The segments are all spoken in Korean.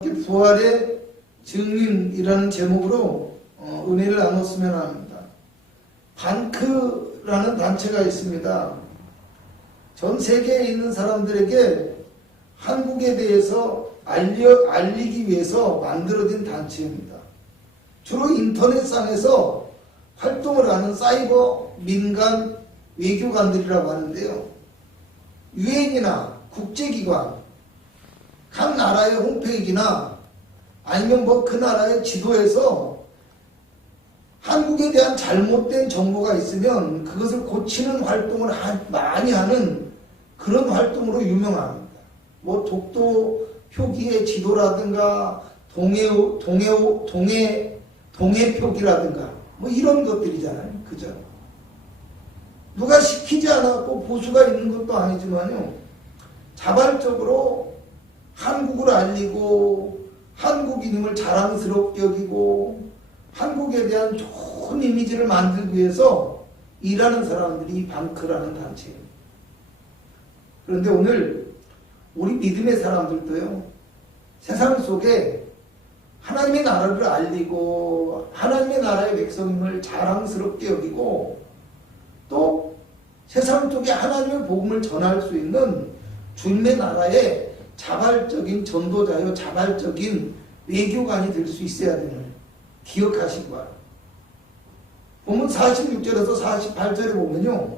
부활의 증인이라는 제목으로 은혜를 나눴으면 합니다. 반크라는 단체가 있습니다. 전 세계에 있는 사람들에게 한국에 대해서 알리기 위해서 만들어진 단체입니다. 주로 인터넷상에서 활동을 하는 사이버 민간 외교관들이라고 하는데요. 유엔이나 국제기관, 각 나라의 홈페이지나 아니면 그 나라의 지도에서 한국에 대한 잘못된 정보가 있으면 그것을 고치는 활동을 많이 하는 그런 활동으로 유명합니다. 독도 표기의 지도라든가 동해 표기라든가 이런 것들이잖아요. 그죠? 누가 시키지 않았고 보수가 있는 것도 아니지만요. 자발적으로 한국을 알리고 한국인임을 자랑스럽게 여기고 한국에 대한 좋은 이미지를 만들기 위해서 일하는 사람들이 반크라는 단체입니다. 그런데 오늘 우리 믿음의 사람들도요. 세상 속에 하나님의 나라를 알리고 하나님의 나라의 백성임을 자랑스럽게 여기고 또 세상 속에 하나님의 복음을 전할 수 있는 주님의 나라의 자발적인 전도자요, 자발적인 외교관이 될 수 있어야 되는 기억하시기 바랍니다. 본문 46절에서 48절에 보면요.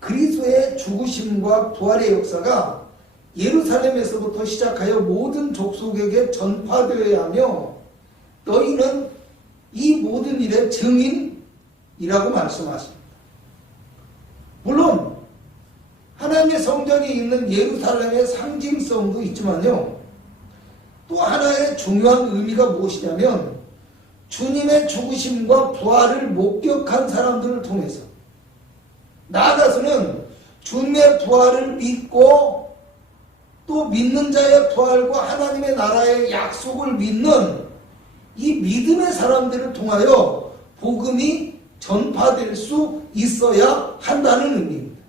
그리스도의 죽으심과 부활의 역사가 예루살렘에서부터 시작하여 모든 족속에게 전파되어야 하며 너희는 이 모든 일의 증인이라고 말씀하십니다. 물론 하나님의 성전이 있는 예루살렘의 상징성도 있지만요. 또 하나의 중요한 의미가 무엇이냐면 주님의 죽으심과 부활을 목격한 사람들을 통해서 나아가서는 주님의 부활을 믿고 또 믿는 자의 부활과 하나님의 나라의 약속을 믿는 이 믿음의 사람들을 통하여 복음이 전파될 수 있어야 한다는 의미입니다.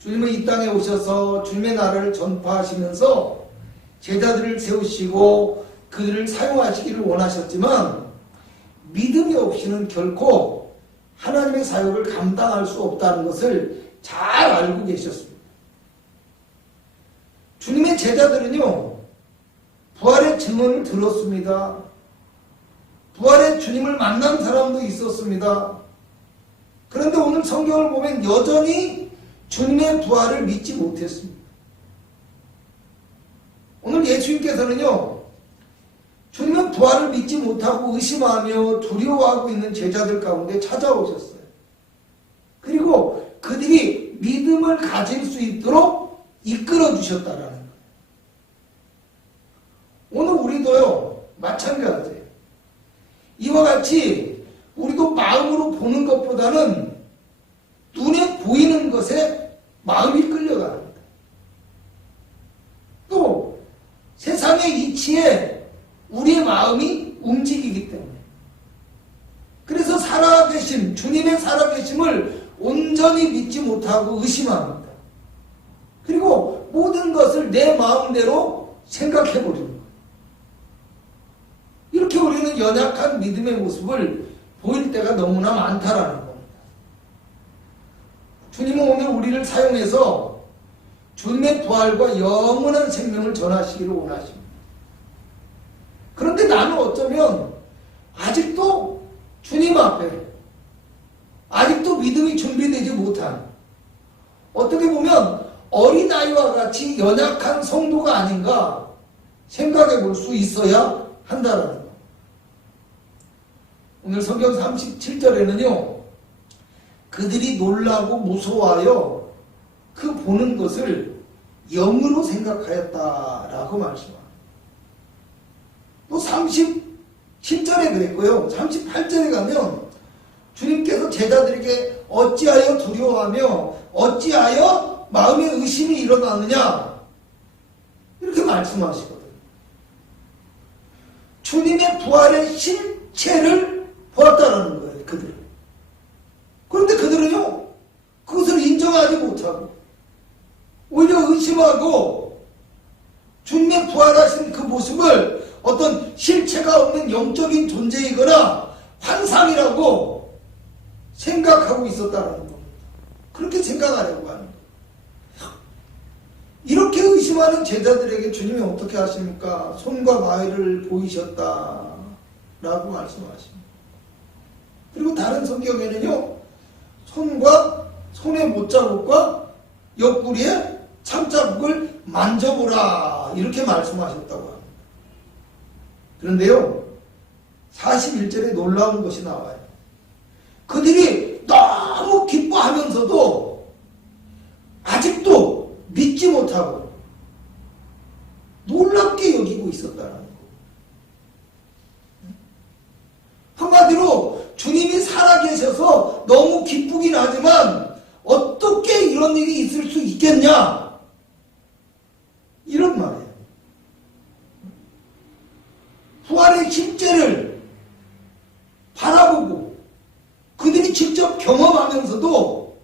주님은 이 땅에 오셔서 주님의 나라를 전파하시면서 제자들을 세우시고 그들을 사용하시기를 원하셨지만 믿음이 없이는 결코 하나님의 사역을 감당할 수 없다는 것을 잘 알고 계셨습니다. 주님의 제자들은요. 부활의 증언을 들었습니다. 부활의 주님을 만난 사람도 있었습니다. 그런데 오늘 성경을 보면 여전히 주님의 부활을 믿지 못했습니다. 오늘 예수님께서는요. 주님의 부활을 믿지 못하고 의심하며 두려워하고 있는 제자들 가운데 찾아오셨어요. 그리고 그들이 믿음을 가질 수 있도록 이끌어 주셨다라는 거예요. 오늘 우리도요. 마찬가지예요. 이와 같이 우리도 마음으로 보는 것보다는 눈에 보이는 것에 마음이 끌려갑니다. 또 세상의 이치에 우리의 마음이 움직이기 때문에 그래서 살아계심, 주님의 살아계심을 온전히 믿지 못하고 의심합니다. 그리고 모든 것을 내 마음대로 생각해버리는 거예요. 이렇게 우리는 연약한 믿음의 모습을 보일 때가 너무나 많다라는 겁니다. 주님은 오늘 우리를 사용해서 주님의 부활과 영원한 생명을 전하시기를 원하십니다. 그런데 나는 어쩌면 아직도 주님 앞에 아직도 믿음이 준비되지 못한 어떻게 보면 어린아이와 같이 연약한 성도가 아닌가 생각해 볼 수 있어야 한다는 것. 오늘 성경 37절에는요. 그들이 놀라고 무서워하여 그 보는 것을 영으로 생각하였다라고 말씀합니다. 또 37절에 그랬고요. 38절에 가면 주님께서 제자들에게 어찌하여 두려워하며 어찌하여 마음에 의심이 일어나느냐 이렇게 말씀하시거든요. 주님의 부활의 실체를 보았다라는 거예요. 그들은. 그런데 그들은요. 그것을 인정하지 못하고 오히려 의심하고 주님의 부활하신 그 모습을 어떤 실체가 없는 영적인 존재이거나 환상이라고 생각하고 있었다는 겁니다. 그렇게 생각하려고 하는 거예요. 이렇게 의심하는 제자들에게 주님이 어떻게 하십니까? 손과 마이를 보이셨다라고 말씀하십니다. 그리고 다른 성경에는요, 손의 못자국과 옆구리에 참자국을 만져보라 이렇게 말씀하셨다고 합니다. 그런데요, 41절에 놀라운 것이 나와요. 그들이 너무 기뻐하면서도 아직도 믿지 못하고 놀랍게 여기고 있었다는 거. 한마디로 주님이 살아계셔서 너무 기쁘긴 하지만 어떻게 이런 일이 있을 수 있겠냐? 이런 말이에요. 부활의 실제를 바라보고 그들이 직접 경험하면서도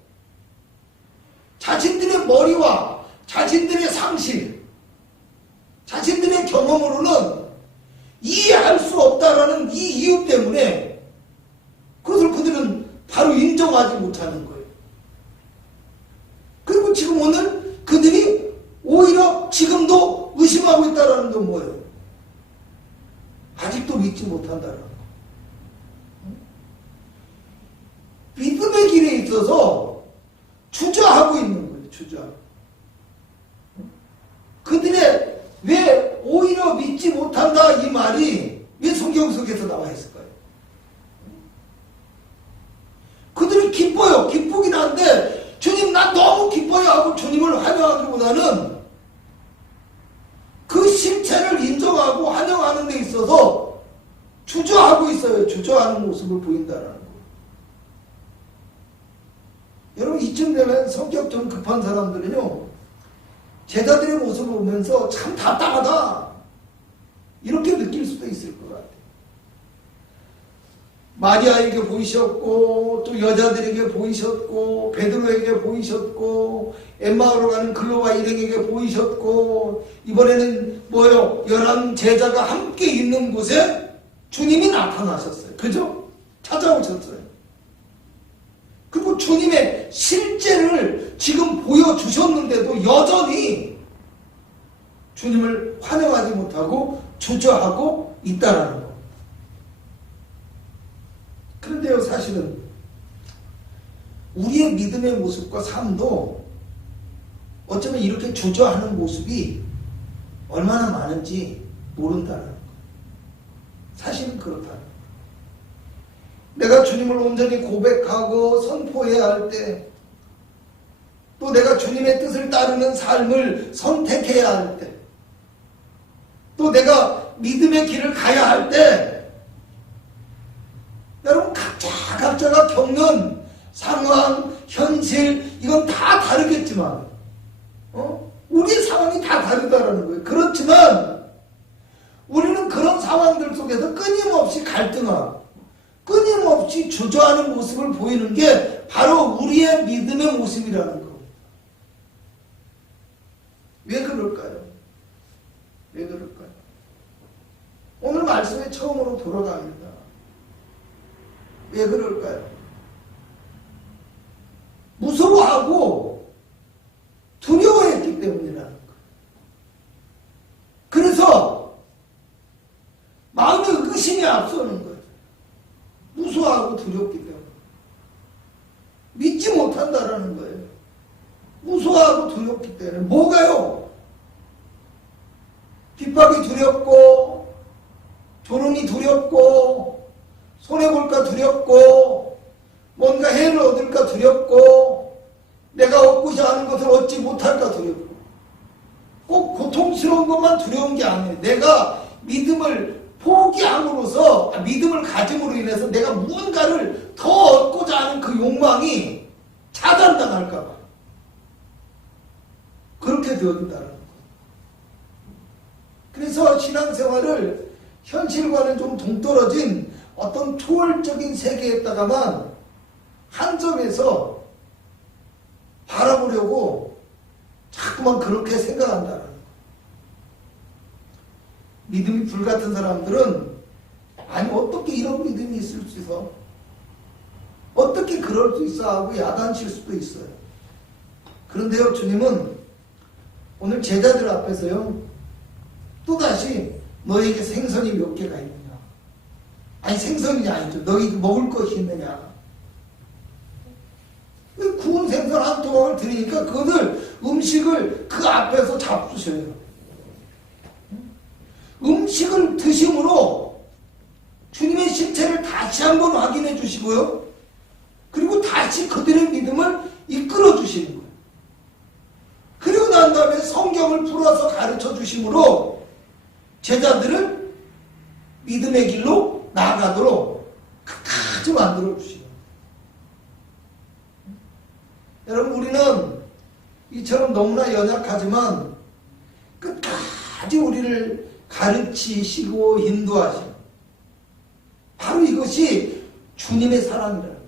자신들의 머리와 자신들의 상식, 자신들의 경험으로는 이해할 수 없다라는 이 이유 때문에 그것을 그들은 바로 인정하지 못하는 거예요. 그리고 지금 오늘 그들이 오히려 지금도 의심하고 있다는 건 뭐예요? 아직도 믿지 못한다는 거. 믿음의 길에 있어서 주저하고 있는 거예요. 주저. 그들의 왜 오히려 믿지 못한다 이 말이 왜 성경 속에서 나와 있을까요? 그들이 기뻐요. 기쁘긴 한데 주님 나 너무 기뻐요 하고 주님을 환영하기보다는 그 실체를 인정하고 환영하는 데 있어서 주저하고 있어요. 주저하는 모습을 보인다는 거. 여러분 이쯤 되면 성격 좀 급한 사람들은요, 제자들의 모습을 보면서 참 답답하다 이렇게 느낄 수도 있을 것 같아요. 마리아에게 보이셨고 또 여자들에게 보이셨고 베드로에게 보이셨고 엠마오로 가는 글로바 일행에게 보이셨고 이번에는 뭐요? 11 제자가 함께 있는 곳에 주님이 나타나셨어요. 그죠? 찾아오셨어요. 그리고 주님의 실제를 지금 보여주셨는데도 여전히 주님을 환영하지 못하고 주저하고 있다라는 거. 그런데요, 사실은 우리의 믿음의 모습과 삶도 어쩌면 이렇게 주저하는 모습이 얼마나 많은지 모른다는 거. 사실은 그렇다는 거. 내가 주님을 온전히 고백하고 선포해야 할 때, 또 내가 주님의 뜻을 따르는 삶을 선택해야 할 때, 또 내가 믿음의 길을 가야 할 때, 여러분 각자가 겪는 상황, 현실 이건 다 다르겠지만 우리의 상황이 다 다르다라는 거예요. 그렇지만 우리는 그런 상황들 속에서 끊임없이 갈등하고 끊임없이 주저하는 모습을 보이는 게 바로 우리의 믿음의 모습이라는 겁니다. 왜 그럴까요? 왜 그럴까요? 오늘 말씀에 처음으로 돌아갑니다. 왜 그럴까요? 무서워하고 두려워했기 때문이라는 거예요. 그래서 마음의 의심이 앞서는 거예요. 무서워하고 두렵기 때문에. 믿지 못한다라는 거예요. 무서워하고 두렵기 때문에. 뭐가요? 핍박이 두렵고, 조롱이 두렵고, 손해볼까 두렵고, 뭔가 해를 얻을까 두렵고, 내가 얻고자 하는 것을 얻지 못할까 두렵고, 꼭 고통스러운 것만 두려운 게 아니에요. 내가 믿음을 포기함으로써, 믿음을 가짐으로 인해서 내가 무언가를 더 얻고자 하는 그 욕망이 차단당할까봐 그렇게 되어진다는 거예요. 그래서 신앙생활을 현실과는 좀 동떨어진 어떤 초월적인 세계에다가만 한점에서 바라보려고 자꾸만 그렇게 생각한다는 거예요. 믿음이 불같은 사람들은 아니 어떻게 이런 믿음이 있을 수 있어? 어떻게 그럴 수 있어? 하고 야단칠 수도 있어요. 그런데요, 주님은 오늘 제자들 앞에서요, 또다시 너에게 생선이 몇 개가 있느냐? 아니 생선이 아니죠. 너희가 먹을 것이 있느냐? 구운 생선 한 조각을 드리니까 그것을 음식을 그 앞에서 잡수셔요. 음식을 드심으로 주님의 실체를 다시 한번 확인해 주시고요. 그리고 다시 그들의 믿음을 이끌어 주시는 거예요. 그리고 난 다음에 성경을 풀어서 가르쳐 주심으로 제자들을 믿음의 길로 나아가도록 끝까지 만들어 주시는 거예요. 여러분, 우리는 이처럼 너무나 연약하지만 끝까지 우리를 가르치시고 인도하시는, 바로 이것이 주님의 사랑이라는 거예요.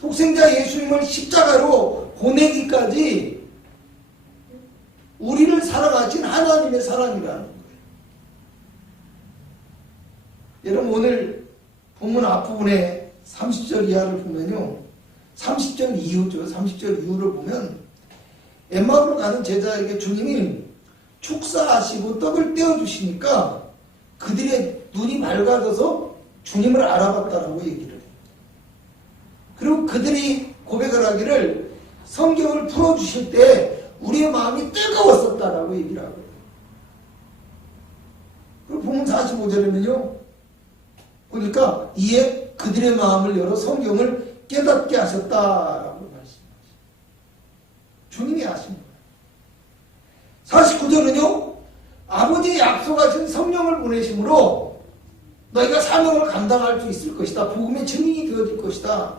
독생자 예수님을 십자가로 보내기까지 우리를 사랑하신 하나님의 사랑이라는 거예요. 여러분, 오늘 본문 앞부분에 30절 이하를 보면요, 30절 이후죠. 30절 이후를 보면 엠마오로 가는 제자에게 주님이 축사하시고 떡을 떼어주시니까 그들의 눈이 맑아져서 주님을 알아봤다라고 얘기를 해요. 그리고 그들이 고백을 하기를 성경을 풀어주실 때 우리의 마음이 뜨거웠었다라고 얘기를 하거든요. 그리고 본문 45절에는요, 보니까 이에 그들의 마음을 열어 성경을 깨닫게 하셨다라고 말씀하십니다. 주님이 하신 거예요. 49절은요, 아버지의 약속하신 성령을 보내심으로 너희가 사명을 감당할 수 있을 것이다. 복음의 증인이 되어질 것이다.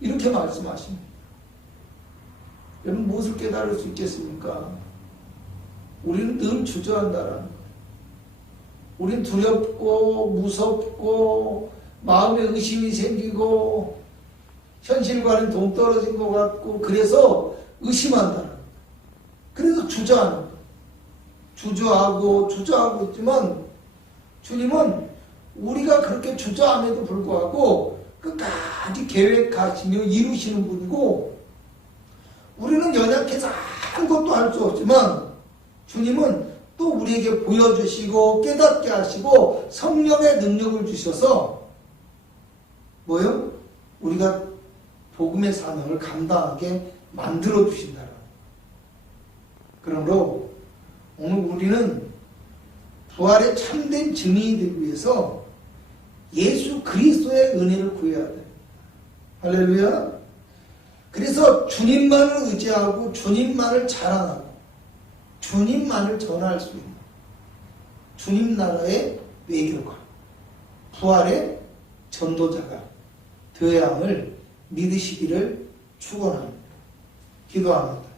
이렇게 말씀하십니다. 여러분, 무엇을 깨달을 수 있겠습니까? 우리는 늘 주저한다라는 거예요. 우리는 두렵고 무섭고 마음에 의심이 생기고 현실과는 동떨어진 것 같고 그래서 의심한다는 거예요. 그래서 주저하는 거예요. 주저하고 있지만 주님은 우리가 그렇게 주저함에도 불구하고 끝까지 계획하시며 이루시는 분이고, 우리는 연약해서 아무것도 할 수 없지만 주님은 또 우리에게 보여주시고 깨닫게 하시고 성령의 능력을 주셔서 뭐요? 우리가 복음의 사명을 감당하게 만들어 주신다는 거예요. 그러므로 오늘 우리는 부활의 참된 증인이 되기 위해서 예수 그리스도의 은혜를 구해야 돼요. 할렐루야. 그래서 주님만을 의지하고 주님만을 자랑하고 주님만을 전할 수 있는 주님 나라의 외교관, 부활의 전도자가 되어야 함을 믿으시기를 축원합니다. 기도합니다.